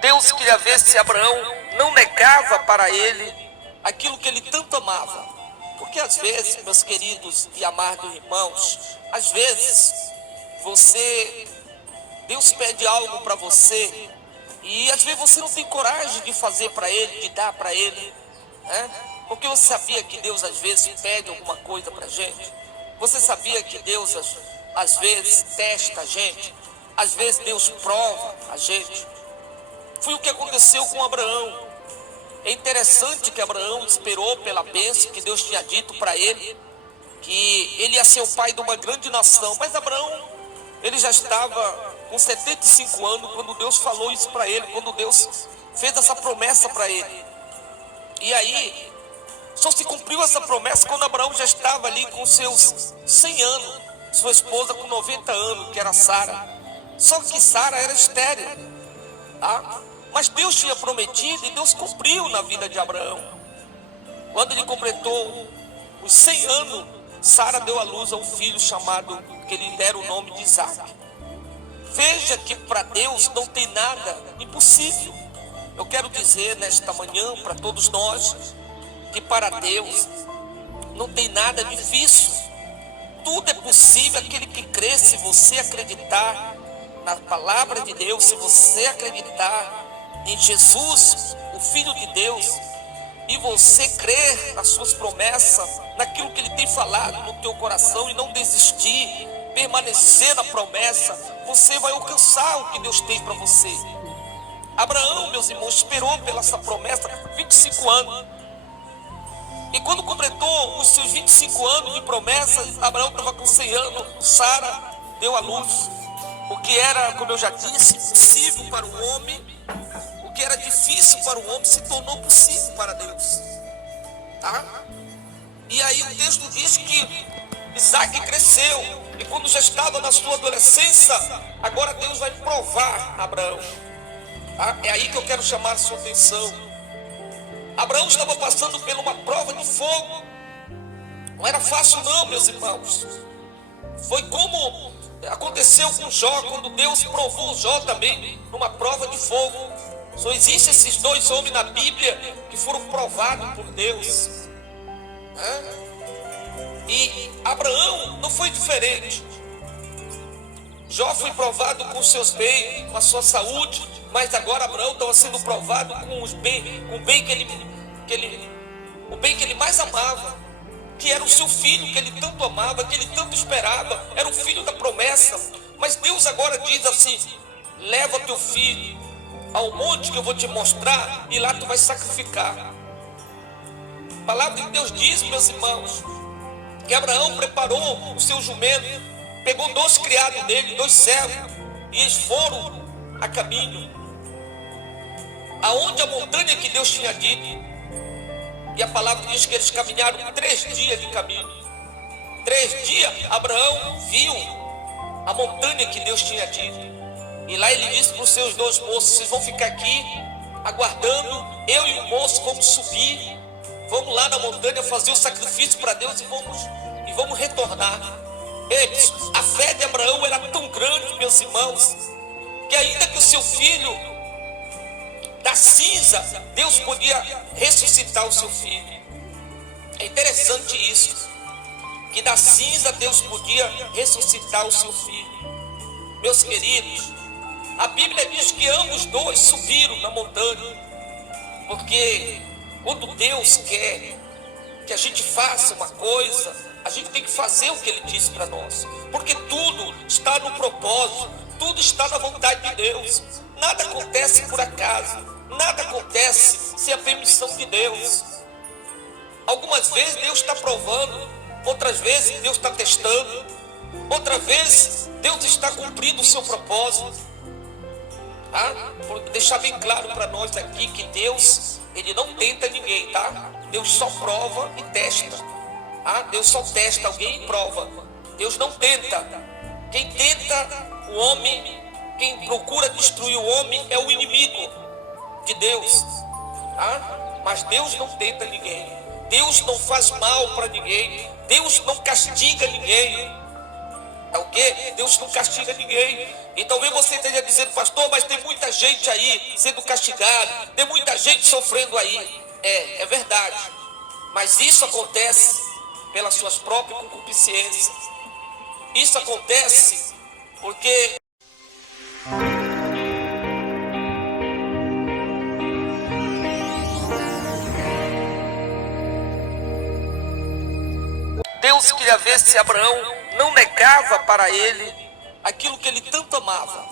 Deus queria ver se Abraão não negava para ele aquilo que ele tanto amava. Porque às vezes, meus queridos e amados irmãos, às vezes Deus pede algo para você e às vezes você não tem coragem de fazer para ele, de dar para ele, né? Porque você sabia que Deus às vezes pede alguma coisa para a gente? Você sabia que Deus às vezes testa a gente? Às vezes Deus prova a gente? Foi o que aconteceu com Abraão. É interessante que Abraão esperou pela bênção que Deus tinha dito para ele, que ele ia ser o pai de uma grande nação. Mas Abraão, ele já estava com 75 anos quando Deus falou isso para ele, quando Deus fez essa promessa para ele. E aí, só se cumpriu essa promessa quando Abraão já estava ali com seus 100 anos, sua esposa com 90 anos, que era Sara. Só que Sara era estéril, tá? Mas Deus tinha prometido e Deus cumpriu na vida de Abraão. Quando ele completou os 100 anos, Sara deu à luz a um filho chamado, que lhe deram o nome de Isaac. Veja que para Deus não tem nada impossível. Eu quero dizer nesta manhã para todos nós, que para Deus não tem nada difícil. Tudo é possível aquele que crê, se você acreditar na palavra de Deus, se você acreditar em Jesus, o Filho de Deus, e você crer nas suas promessas, naquilo que Ele tem falado no teu coração e não desistir, permanecer na promessa, você vai alcançar o que Deus tem para você. Abraão, meus irmãos, esperou pela essa promessa 25 anos. E quando completou os seus 25 anos de promessa, Abraão estava com 100 anos, Sara deu à luz. O que era, como eu já disse, impossível para o homem, o que era difícil para o homem se tornou possível para Deus, tá? E aí o texto diz que Isaac cresceu, e quando já estava na sua adolescência, agora Deus vai provar Abraão, tá? É aí que eu quero chamar a sua atenção. Abraão estava passando por uma prova de fogo. Não era fácil não, meus irmãos. Foi como aconteceu com Jó, quando Deus provou Jó também numa prova de fogo. Só existem esses dois homens na Bíblia que foram provados por Deus, e Abraão não foi diferente. Jó foi provado com seus bens, com a sua saúde, mas agora Abraão estava sendo provado com o bem que ele mais amava, que era o seu filho, que ele tanto amava, que ele tanto esperava, era o filho da promessa. Mas Deus agora diz assim: leva teu filho ao monte que eu vou te mostrar, e lá tu vai sacrificar. A palavra de Deus diz, meus irmãos, que Abraão preparou o seu jumento, pegou 2 criados dele, 2 servos, e eles foram a caminho, aonde a montanha que Deus tinha dito. E a palavra diz que eles caminharam 3 dias de caminho. 3 dias, Abraão viu a montanha que Deus tinha dito. E lá ele disse para os seus 2 moços: vocês vão ficar aqui aguardando, eu e o moço vamos subir, vamos lá na montanha fazer o sacrifício para Deus e vamos retornar. A fé de Abraão era tão grande, meus irmãos, que ainda que o seu filho da cinza, Deus podia ressuscitar o seu filho. É interessante isso, que da cinza Deus podia ressuscitar o seu filho. Meus queridos, a Bíblia diz que ambos dois subiram na montanha, porque quando Deus quer que a gente faça uma coisa, a gente tem que fazer o que Ele disse para nós, porque tudo está no propósito, tudo está na vontade de Deus. Nada acontece por acaso, nada acontece sem a permissão de Deus. Algumas vezes Deus está provando, outras vezes Deus está testando, outras vezes Deus está cumprindo o seu propósito. Por deixar bem claro para nós aqui que Deus, Ele não tenta ninguém, tá? Deus só prova e testa. Deus só testa alguém e prova. Deus não tenta. Quem tenta o homem, quem procura destruir o homem é o inimigo de Deus. Mas Deus não tenta ninguém. Deus não faz mal para ninguém. Deus não castiga ninguém. Tá ok? Deus não castiga ninguém. E talvez você esteja dizendo, pastor, mas tem muita gente aí sendo castigada, tem muita gente sofrendo aí. É verdade. Mas isso acontece pelas suas próprias concupiscências. Isso acontece porque Deus queria ver se Abraão não negava para ele aquilo que ele tanto amava.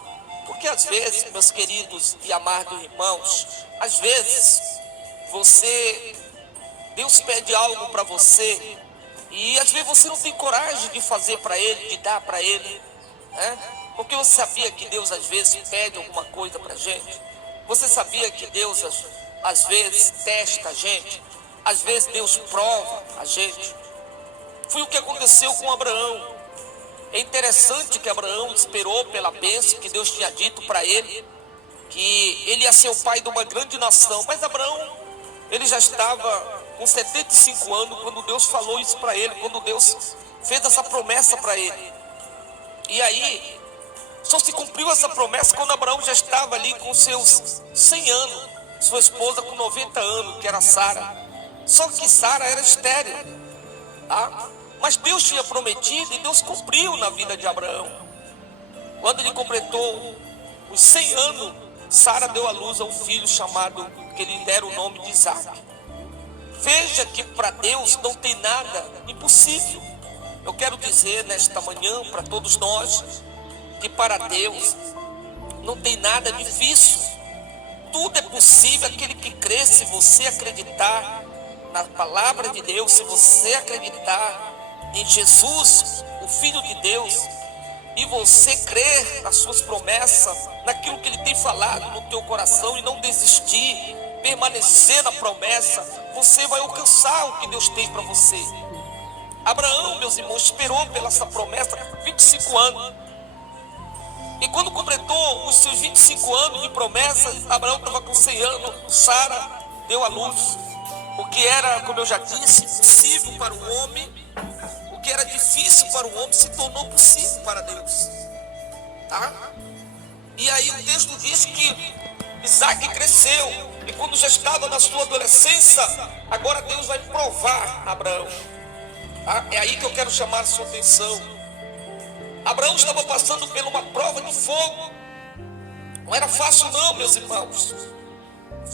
Porque às vezes, meus queridos e amados irmãos, às vezes Deus pede algo para você e às vezes você não tem coragem de fazer para ele, de dar para ele, né? Porque você sabia que Deus às vezes pede alguma coisa para a gente? Você sabia que Deus às vezes testa a gente? Às vezes Deus prova a gente? Foi o que aconteceu com Abraão. É interessante que Abraão esperou pela bênção que Deus tinha dito para ele, que ele ia ser o pai de uma grande nação. Mas Abraão, ele já estava com 75 anos quando Deus falou isso para ele, quando Deus fez essa promessa para ele. E aí, só se cumpriu essa promessa quando Abraão já estava ali com seus 100 anos, sua esposa com 90 anos, que era Sara. Só que Sara era estéril, tá? Mas Deus tinha prometido e Deus cumpriu na vida de Abraão. Quando ele completou os 100 anos, Sara deu à luz a um filho chamado, que lhe deram o nome de Isaac. Veja que para Deus não tem nada impossível. Eu quero dizer nesta manhã para todos nós, que para Deus não tem nada difícil. Tudo é possível aquele que crê, se você acreditar na palavra de Deus, se você acreditar em Jesus, o Filho de Deus, e você crer nas suas promessas, naquilo que Ele tem falado no teu coração e não desistir, permanecer na promessa, você vai alcançar o que Deus tem para você. Abraão, meus irmãos, esperou pela essa promessa 25 anos. E quando completou os seus 25 anos de promessa, Abraão estava com 100 anos, Sara deu à luz. O que era, como eu já disse, impossível para o homem, o que era difícil para o homem se tornou possível para Deus, tá? E aí o texto diz que Isaac cresceu, e quando já estava na sua adolescência, agora Deus vai provar Abraão, tá? É aí que eu quero chamar a sua atenção. Abraão estava passando por uma prova de fogo. Não era fácil não, meus irmãos.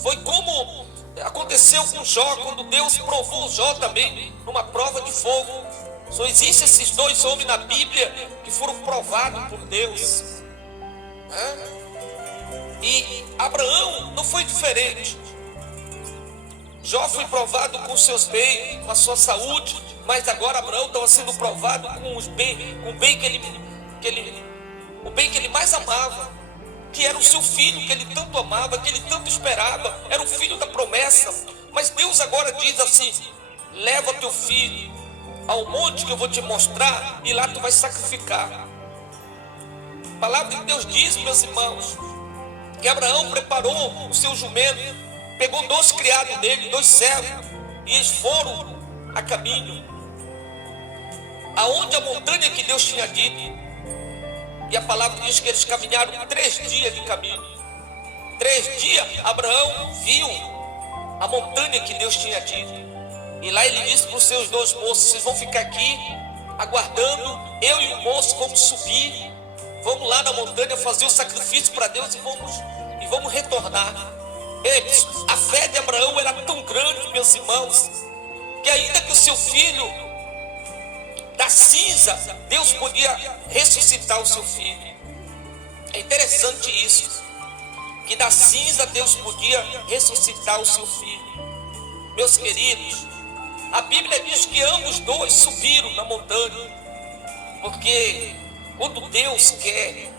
Foi como aconteceu com Jó, quando Deus provou Jó também numa prova de fogo. Só existem esses dois homens na Bíblia que foram provados por Deus, e Abraão não foi diferente. Jó foi provado com seus bens, com a sua saúde, mas agora Abraão estava sendo provado com o bem que ele mais amava, que era o seu filho, que ele tanto amava, que ele tanto esperava, era o filho da promessa. Mas Deus agora diz assim: leva teu filho ao monte que eu vou te mostrar, e lá tu vai sacrificar. A palavra de Deus diz, meus irmãos, que Abraão preparou o seu jumento, pegou 2 criados dele, 2 servos, e eles foram a caminho, aonde a montanha que Deus tinha dito. E a palavra diz que eles caminharam 3 dias de caminho. 3 dias Abraão viu a montanha que Deus tinha dito. E lá ele disse para os seus 2 moços: vocês vão ficar aqui aguardando, eu e o moço vamos subir, vamos lá na montanha fazer o sacrifício para Deus e vamos retornar. A fé de Abraão era tão grande, meus irmãos, que ainda que o seu filho da cinza, Deus podia ressuscitar o seu filho. É interessante isso, que da cinza Deus podia ressuscitar o seu filho. Meus queridos, a Bíblia diz que ambos dois subiram na montanha, porque quando Deus quer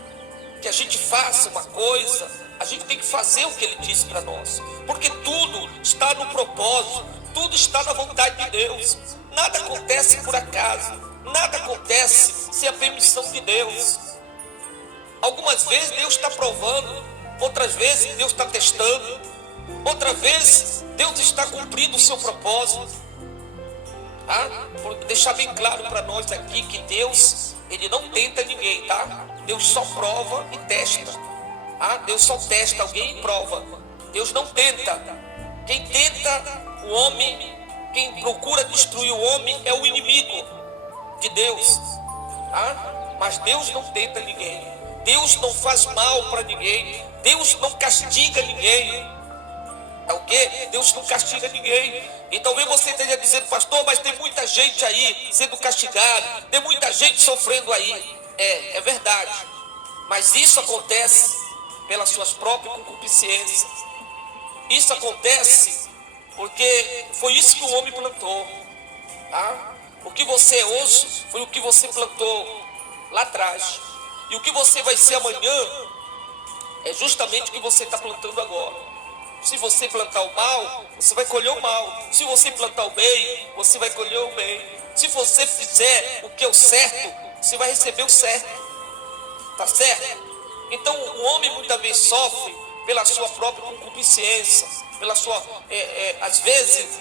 que a gente faça uma coisa, a gente tem que fazer o que Ele disse para nós, porque tudo está no propósito, tudo está na vontade de Deus. Nada acontece por acaso, nada acontece sem a permissão de Deus. Algumas vezes Deus está provando, outras vezes Deus está testando, outra vez Deus está cumprindo o seu propósito. tá? Por deixar bem claro para nós aqui que Deus, ele não tenta ninguém, tá? Deus só prova e testa, tá? Deus só testa alguém e prova. Deus não tenta. Quem tenta o homem, quem procura destruir o homem é o inimigo de Deus, tá? Mas Deus não tenta ninguém. Deus não faz mal para ninguém. Deus não castiga ninguém. Tá o quê? Deus não castiga ninguém. E talvez você esteja dizendo, pastor, mas tem muita gente aí sendo castigada, tem muita gente sofrendo aí. É verdade. Mas isso acontece pelas suas próprias concupiscências. Isso acontece porque foi isso que o homem plantou, tá? O que você é hoje foi o que você plantou lá atrás. E o que você vai ser amanhã é justamente o que você está plantando agora. Se você plantar o mal, você vai colher o mal. Se você plantar o bem, você vai colher o bem. Se você fizer o que é o certo, você vai receber o certo. Tá certo? Então o homem muitas vezes sofre pela sua própria concupiscência, pela sua, às vezes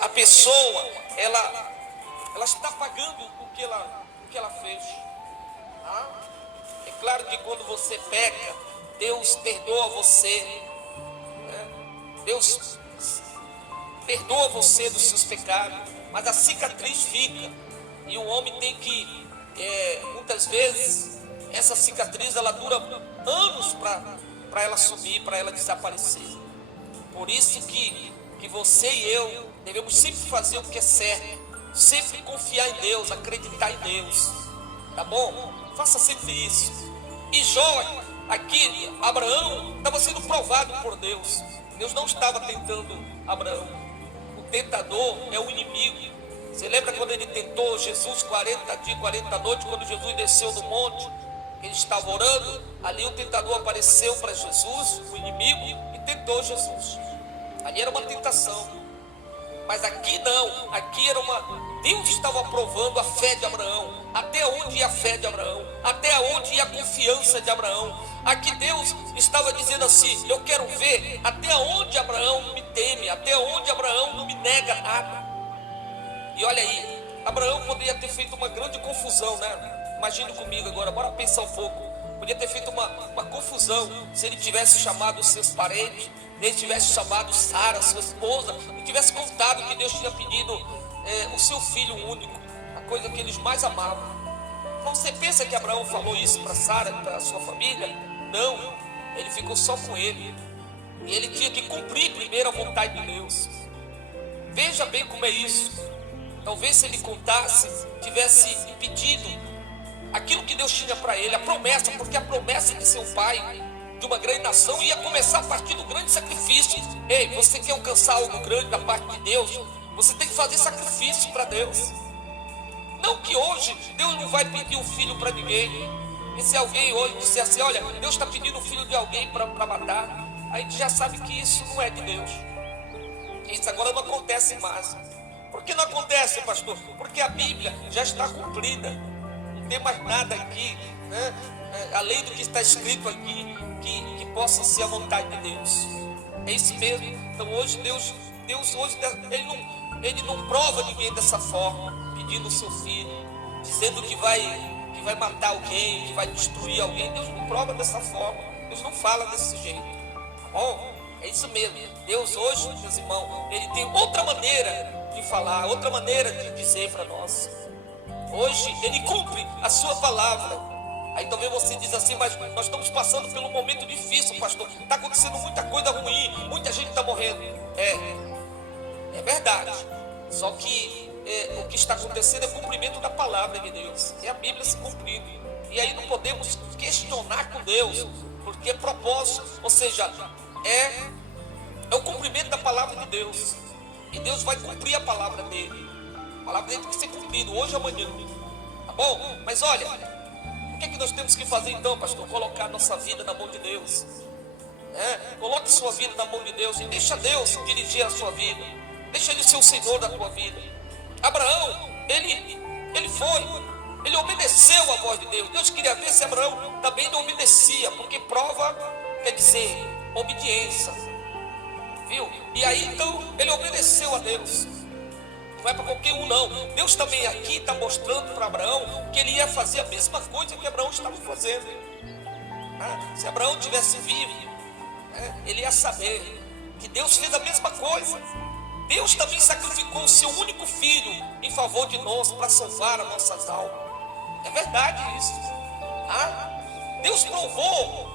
a pessoa ela está pagando o que ela fez. Tá? É claro que quando você peca, Deus perdoa você, né? Deus perdoa você dos seus pecados, mas a cicatriz fica, e o homem tem que, muitas vezes, essa cicatriz ela dura anos para ela sumir, para ela desaparecer. Por isso que você e eu devemos sempre fazer o que é certo, sempre confiar em Deus, acreditar em Deus, tá bom? Faça sempre isso. E Jó, aqui, Abraão estava sendo provado por Deus. Deus não estava tentando Abraão. O tentador é o inimigo. Você lembra quando ele tentou Jesus 40 dias, 40 noites, quando Jesus desceu do monte, ele estava orando, ali o tentador apareceu para Jesus, o inimigo, e tentou Jesus. Ali era uma tentação. Mas aqui não, aqui era Deus estava provando a fé de Abraão. Até onde ia a fé de Abraão? Até onde ia a confiança de Abraão? Aqui Deus estava dizendo assim, eu quero ver até onde Abraão me teme, até onde Abraão não me nega nada. E olha aí, Abraão poderia ter feito uma grande confusão, né? Imagine comigo agora, bora pensar um pouco. Podia ter feito uma confusão se ele tivesse chamado os seus parentes, ele tivesse chamado Sara, sua esposa, e tivesse contado que Deus tinha pedido o seu filho único, a coisa que eles mais amavam. Então você pensa que Abraão falou isso para Sara, para a sua família? Não, ele ficou só com ele. E ele tinha que cumprir primeiro a vontade de Deus. Veja bem como é isso. Talvez se ele contasse, tivesse pedido aquilo que Deus tinha para ele, a promessa, porque a promessa de ser o pai de uma grande nação ia começar a partir do grande sacrifício. Ei, você quer alcançar algo grande da parte de Deus? Você tem que fazer sacrifício para Deus. Não que hoje Deus não vai pedir um filho para ninguém. E se alguém hoje disser assim, olha, Deus está pedindo o filho de alguém para matar, a gente já sabe que isso não é de Deus. Isso agora não acontece mais. Por que não acontece, pastor? Porque a Bíblia já está cumprida. Não tem mais nada aqui, né? Além do que está escrito aqui, que possa ser a vontade de Deus. É isso mesmo. Então hoje Deus hoje ele não prova ninguém dessa forma, pedindo o seu filho, dizendo que vai matar alguém, que vai destruir alguém. Deus não prova dessa forma. Deus não fala desse jeito. Tá bom? É isso mesmo. Deus hoje, meus irmãos, ele tem outra maneira de falar, outra maneira de dizer para nós. Hoje ele cumpre a sua palavra. Aí talvez você diz assim, mas nós estamos passando por um momento difícil, pastor. Está acontecendo muita coisa ruim, muita gente está morrendo. É verdade. Só que o que está acontecendo é o cumprimento da palavra de Deus. É a Bíblia se cumprindo. E aí não podemos questionar com Deus, porque é propósito, ou seja, é o cumprimento da palavra de Deus. E Deus vai cumprir a palavra dele. A palavra dele tem que ser cumprida hoje ou amanhã. Tá bom? Mas olha, o que é que nós temos que fazer então, pastor? Colocar nossa vida na mão de Deus. Coloque sua vida na mão de Deus e deixa Deus dirigir a sua vida. Deixa Ele ser o Senhor da tua vida. Abraão, ele obedeceu a voz de Deus. Deus queria ver se Abraão também não obedecia, porque prova quer dizer obediência. Viu? E aí então ele obedeceu a Deus. não é para qualquer um não. Deus também aqui está mostrando para Abraão que ele ia fazer a mesma coisa que Abraão estava fazendo. Se Abraão tivesse vivo, ele ia saber que Deus fez a mesma coisa. Deus também sacrificou o seu único filho em favor de nós, para salvar as nossas almas. É verdade isso. Deus provou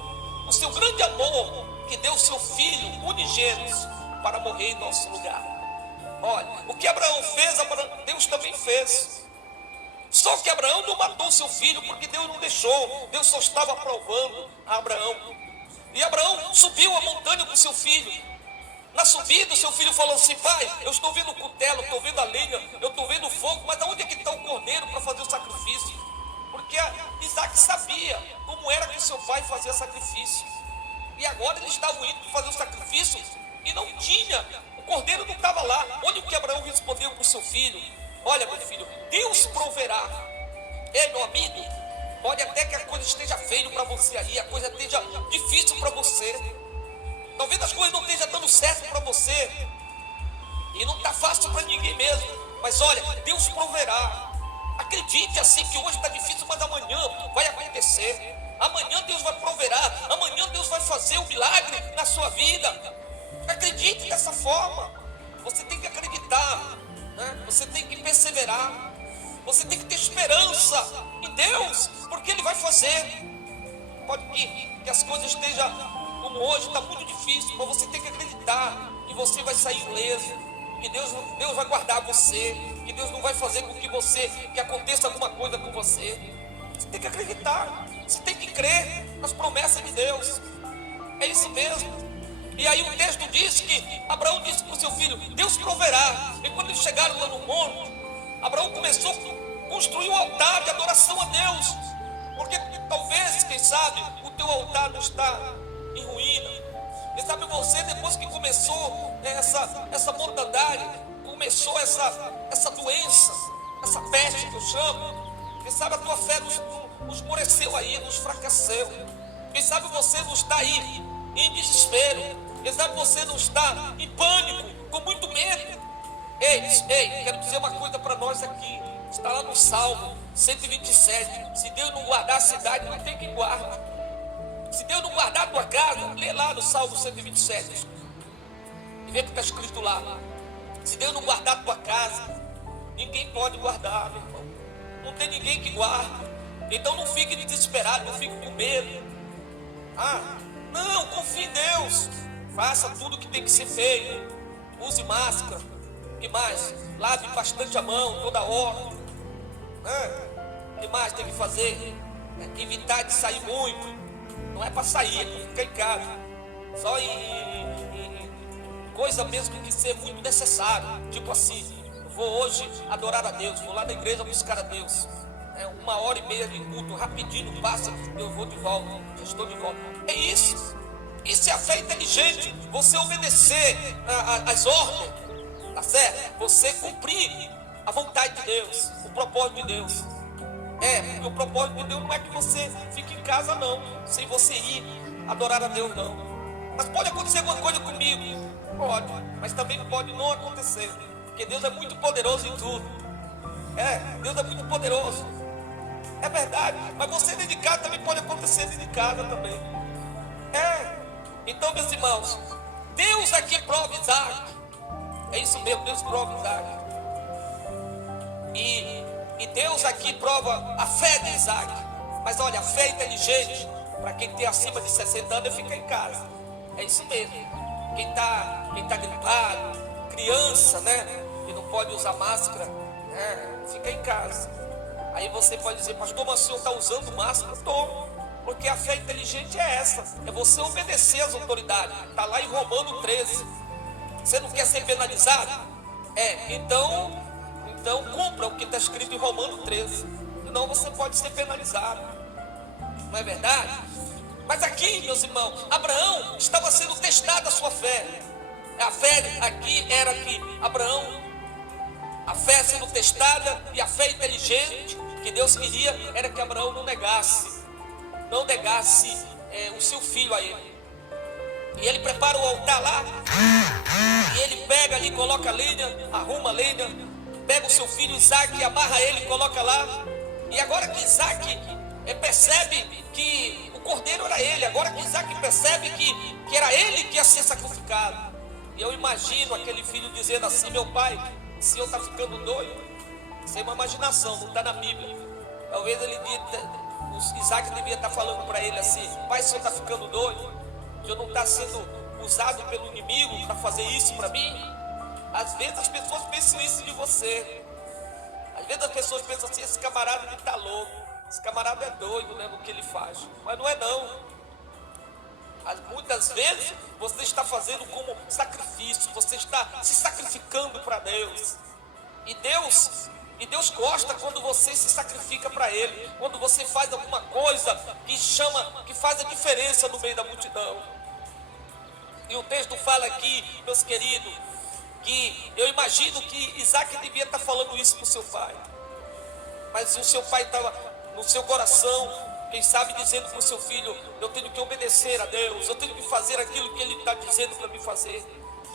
o seu grande amor, que deu o seu filho unigênito para morrer em nosso lugar. Olha, o que Abraão fez, Deus também fez. Só que Abraão não matou seu filho, porque Deus não deixou. Deus só estava provando a Abraão. E Abraão subiu a montanha com seu filho. Na subida, o seu filho falou assim: pai, eu estou vendo o cutelo, estou vendo a lenha, eu estou vendo o fogo, mas aonde é que está o cordeiro para fazer o sacrifício? Porque Isaac sabia como era que o seu pai fazia sacrifício. E agora eles estavam indo fazer o sacrifício e não tinha, o cordeiro não estava lá. Olha o que Abraão respondeu para o seu filho: olha, meu filho, Deus proverá. Ei, meu amigo, pode até que a coisa esteja feia para você aí, a coisa esteja difícil para você, talvez as coisas não estejam dando certo para você, e não está fácil para ninguém mesmo, mas olha, Deus proverá. Acredite assim, que hoje está difícil, mas amanhã vai acontecer. Amanhã Deus vai proverá, amanhã Deus vai fazer um milagre na sua vida. Acredite dessa forma. Você tem que acreditar, Você tem que perseverar, você tem que ter esperança em Deus, porque Ele vai fazer. Pode que as coisas estejam como hoje, está muito difícil, mas você tem que acreditar que você vai sair ileso, que Deus vai guardar você, que Deus não vai fazer com que aconteça alguma coisa com você. Você tem que acreditar, você tem que crer nas promessas de Deus. É isso mesmo. E aí o texto diz que Abraão disse para o seu filho: Deus proverá. E quando eles chegaram lá no monte, Abraão começou a construir um altar de adoração a Deus, porque talvez, quem sabe, o teu altar não está em ruína. Quem sabe você, depois que começou essa mortandade, começou essa doença, essa peste que eu chamo, quem sabe a tua fé nos esmoreceu aí, nos fracassou. Quem sabe você não está aí em desespero, quem sabe você não está em pânico, com muito medo. Ei, quero dizer uma coisa para nós aqui. Está lá no Salmo 127. Se Deus não guardar a cidade, não tem quem guarde. Se Deus não guardar a tua casa, lê lá no Salmo 127 e vê o que está escrito lá. Se Deus não guardar a tua casa, ninguém pode guardar, meu irmão. Não tem ninguém que guarde. Então não fique desesperado, não fique com medo. Não, confie em Deus. Faça tudo o que tem que ser feito. Use máscara. O que mais? Lave bastante a mão toda hora. O que mais tem que fazer? Evitar de sair muito. Não é para sair, é para ficar em casa. Só em coisa mesmo que ser muito necessário. Tipo assim, eu vou hoje adorar a Deus, vou lá na igreja buscar a Deus. 1h30 de culto, rapidinho passa, eu vou de volta, já estou de volta. É isso. Isso é a fé inteligente. Você obedecer as ordens, tá certo? Você cumprir a vontade de Deus, o propósito de Deus. Porque o propósito de Deus não é que você fique em casa não, sem você ir adorar a Deus não. Mas pode acontecer alguma coisa comigo? Pode, mas também pode não acontecer, porque Deus é muito poderoso em tudo. Deus é muito poderoso. É verdade, mas você dentro de casa também pode acontecer dentro de casa também. Então, meus irmãos, Deus aqui prova Isaac. É isso mesmo, Deus prova Isaac. E Deus aqui prova a fé de Isaac. Mas olha, a fé inteligente, para quem tem acima de 60 anos, é ficar em casa. É isso mesmo. Quem está gripado, criança, que não pode usar máscara, fica em casa. Aí você pode dizer: pastor, mas o senhor está usando máscara? Estou. Porque a fé inteligente é essa, é você obedecer às autoridades. Está lá em Romano 13. Você não quer ser penalizado? Então cumpra o que está escrito em Romano 13. Senão você pode ser penalizado. Não é verdade? Mas aqui, meus irmãos, Abraão estava sendo testado a sua fé. A fé aqui era que Abraão, a fé sendo testada, e a fé inteligente que Deus queria era que Abraão não negasse o seu filho a ele. E ele prepara o altar lá, e ele pega ali, coloca a lenha, arruma a lenha, pega o seu filho Isaac, amarra ele e coloca lá. E agora que Isaac percebe que o cordeiro era ele, agora que Isaac percebe que era ele que ia ser sacrificado. E eu imagino aquele filho dizendo assim: meu pai, o senhor está ficando doido. Isso é uma imaginação, não está na Bíblia. Talvez Isaac devia estar falando para ele assim: pai, o senhor está ficando doido? O senhor não está sendo usado pelo inimigo para fazer isso para mim? Às vezes as pessoas pensam isso de você. Às vezes as pessoas pensam assim: esse camarada ele está louco, esse camarada é doido, né, no que ele faz. Mas não é não. Muitas vezes você está fazendo como sacrifício, você está se sacrificando para Deus. E Deus gosta quando você se sacrifica para Ele, quando você faz alguma coisa que faz a diferença no meio da multidão. E o texto fala aqui, meus queridos, que eu imagino que Isaac devia estar falando isso para o seu pai. Mas o seu pai estava no seu coração, quem sabe dizendo para o seu filho: eu tenho que obedecer a Deus, eu tenho que fazer aquilo que Ele está dizendo para me fazer.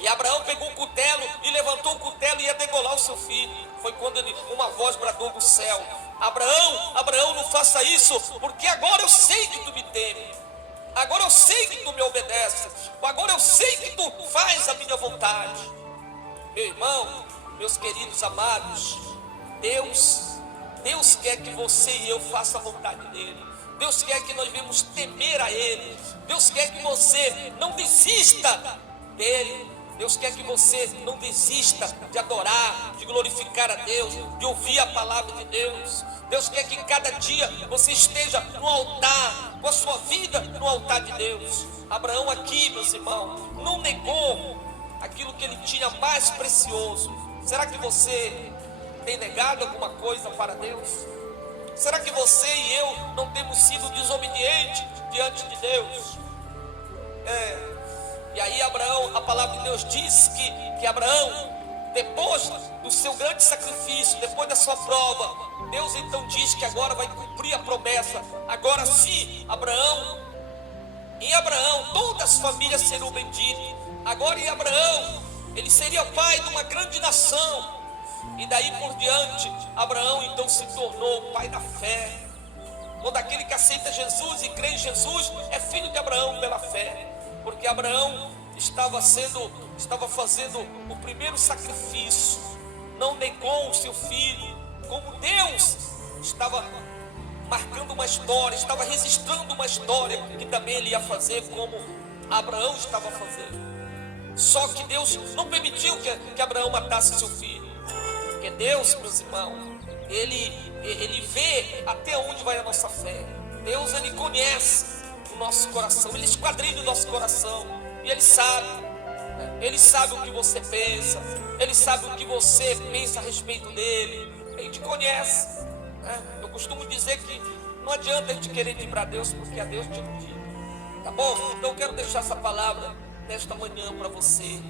E Abraão pegou um cutelo e levantou o cutelo e ia degolar o seu filho. Foi quando uma voz bradou do céu: Abraão, Abraão, não faça isso, porque agora eu sei que tu me temes, agora eu sei que tu me obedeces, agora eu sei que tu faz a minha vontade. Meu irmão, meus queridos amados, Deus quer que você e eu façam a vontade dEle. Deus quer que nós venhamos temer a Ele. Deus quer que você não desista dEle. Deus quer que você não desista de adorar, de glorificar a Deus, de ouvir a palavra de Deus. Deus quer que em cada dia você esteja no altar, com a sua vida no altar de Deus. Abraão aqui, meus irmãos, não negou aquilo que ele tinha mais precioso. Será que você tem negado alguma coisa para Deus? Será que você e eu não temos sido desobedientes diante de Deus? E aí Abraão, a palavra de Deus diz que Abraão, depois do seu grande sacrifício, depois da sua prova, Deus então diz que agora vai cumprir a promessa. Agora sim, em Abraão todas as famílias serão benditas. Agora em Abraão, ele seria pai de uma grande nação. E daí por diante, Abraão então se tornou o pai da fé. Todo aquele que aceita Jesus e crê em Jesus é filho de Abraão pela fé. Porque Abraão estava fazendo o primeiro sacrifício, não negou o seu filho, como Deus estava marcando uma história, estava registrando uma história que também ele ia fazer, como Abraão estava fazendo. Só que Deus não permitiu que Abraão matasse seu filho. Porque Deus, meus irmãos, Ele vê até onde vai a nossa fé. Deus, Ele conhece o nosso coração, Ele esquadrinha o nosso coração. E Ele sabe o que você pensa, Ele sabe o que você pensa a respeito dEle. Ele te conhece, né? Eu costumo dizer que não adianta a gente querer ir para Deus, porque a Deus te ilumina. Tá bom? Então eu quero deixar essa palavra nesta manhã para você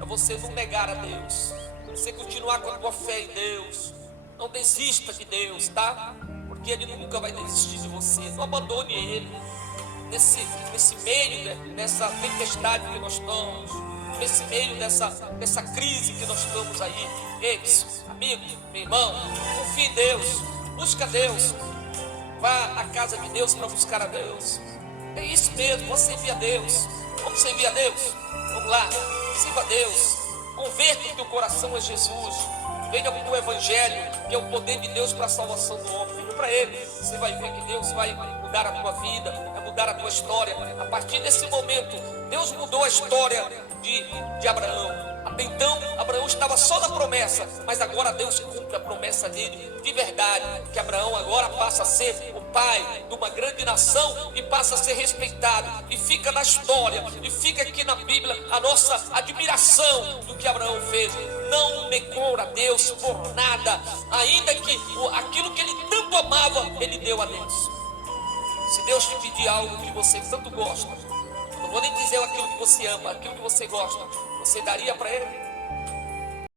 não negar a Deus, você continuar com a tua fé em Deus. Não desista de Deus, tá? Porque Ele nunca vai desistir de você. Não abandone Ele nesse meio, nessa tempestade que nós estamos, nesse meio dessa crise que nós estamos aí. Ei, amigo, meu irmão, confie em Deus, busca Deus, vá à casa de Deus para buscar a Deus. É isso mesmo, vamos servir a Deus. Vamos servir a Deus? Vamos lá, sirva a Deus. Converta o teu coração a Jesus. Venha para o Evangelho, que é o poder de Deus para a salvação do homem. Venha para Ele. Você vai ver que Deus vai mudar a tua vida, vai mudar a tua história. A partir desse momento, Deus mudou a história de Abraão. Até então, Abraão estava só na promessa, mas agora Deus cumpre a promessa dele de verdade, que Abraão agora passa a ser o pai de uma grande nação e passa a ser respeitado, e fica na história, e fica aqui na Bíblia a nossa admiração do que Abraão fez. Não negou a Deus por nada, ainda que aquilo que ele tanto amava, ele deu a Deus. Se Deus te pedir algo que você tanto gosta, não vou nem dizer aquilo que você ama, aquilo que você gosta, você daria para Ele?